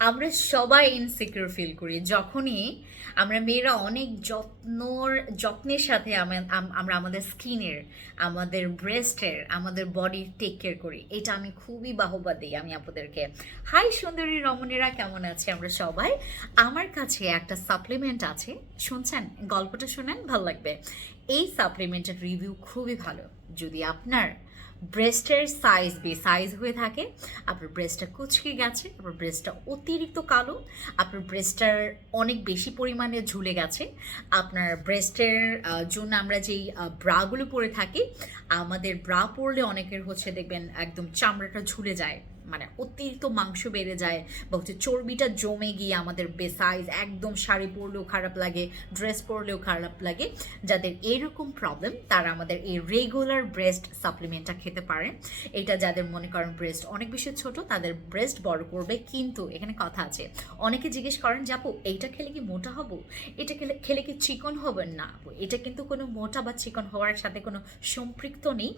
আমরা সবাই insecure feel করি যখনই আমরা মেয়েরা অনেক যত্নের সাথে আমরা আমাদের স্কিনের, আমাদের ব্রেস্টের, আমাদের বডির টেক কেয়ার করি। এটা আমি খুবই বাহবা দিই আমি আপনাদেরকে। হাই সুন্দরী রমণীরা, কেমন আছে আমরা সবাই? আমার কাছে একটা সাপ্লিমেন্ট আছে, শুনছেন? গল্পটা শুনেন, ভালো লাগবে। এই সাপ্লিমেন্টের রিভিউ খুবই ভালো। যদি আপনার ব্রেস্টের সাইজ হয়ে থাকে, আপনার ব্রেস্টটা কুচকে গেছে, আপনার ব্রেস্টটা অতিরিক্ত কালো, আপনার ব্রেস্টটার অনেক বেশি পরিমাণে ঝুলে গেছে, আপনার ব্রেস্টের জন্য আমরা যেই ব্রাগুলো পরে থাকি, আমাদের ব্রা পরলে অনেকের হচ্ছে দেখবেন একদম চামড়াটা ঝুলে যায়, মানে অতিরিক্ত মাংস বেড়ে যায়, বা হচ্ছে চর্বিটা জমে গিয়ে আমাদের সাইজ একদম, শাড়ি পরলেও খারাপ লাগে, ড্রেস পরলেও খারাপ লাগে। যাদের এরকম প্রবলেম তারা আমাদের এই রেগুলার ব্রেস্ট সাপ্লিমেন্টটা খেতে পারেন। এটা যাদের মনে করেন ব্রেস্ট অনেক বেশি ছোট, তাদের ব্রেস্ট বড় করবে। কিন্তু এখানে কথা আছে, অনেকে জিজ্ঞেস করেন যে আপু এইটা খেলে কি মোটা হব, এটা খেলে কি চিকন হবে? না আপু, এটা কিন্তু কোনো মোটা বা চিকন হওয়ার সাথে কোনো সম্পৃক্ত নেই।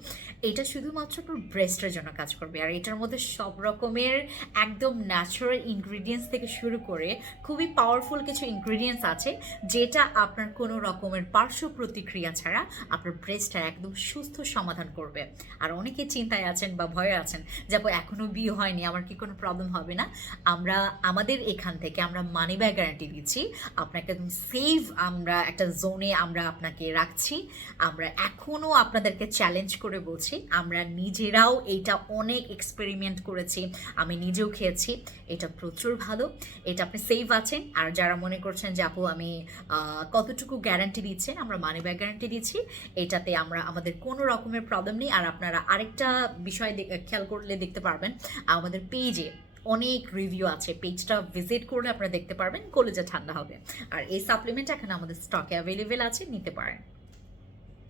এটা শুধুমাত্র ব্রেস্টের জন্য কাজ করবে। আর এটার মধ্যে সব রকমের একদম ন্যাচারাল ইনগ্রিডিয়েন্টস থেকে শুরু করে খুবই পাওয়ারফুল কিছু ইনগ্রিডিয়েন্টস আছে, যেটা আপনার কোনো রকমের পার্শ্ব প্রতিক্রিয়া ছাড়া আপনার ব্রেস্টটা একদম সুস্থ সমাধান করবে। আর অনেকে চিন্তায় আছেন বা ভয়ে আছেন যে আপু এখনও বিয়ে হয়নি, আমার কি কোনো প্রবলেম হবে না? আমাদের এখান থেকে আমরা মানি ব্যাক গ্যারান্টি দিচ্ছি আপনাকে, একদম সেফ আমরা একটা জোনে আমরা আপনাকে রাখছি। আমরা এখনও আপনাদেরকে চ্যালেঞ্জ করে বলছি, আমরা নিজেরাও এইটা অনেক এক্সপেরিমেন্ট করেছি, আমি নিজেও খেয়েছি, এটা প্রচুর ভালো, এটা আপনি সেফ আছেন। আর যারা মনে করছেন যে আপু আমি কতটুকু গ্যারান্টি দিচ্ছেন, আমরা মানি ব্যাক গ্যারান্টি দিচ্ছি, এটাতে আমাদের কোনো রকমের প্রবলেম নেই। আর আপনারা আরেকটা বিষয় খেয়াল করলে দেখতে পারবেন, আমাদের পেজে অনেক রিভিউ আছে, পেজটা ভিজিট করলে আপনারা দেখতে পারবেন, কলেজে ঠান্ডা হবে। আর এই সাপ্লিমেন্ট এখন আমাদের স্টকে অ্যাভেলেবেল আছে, নিতে পারেন।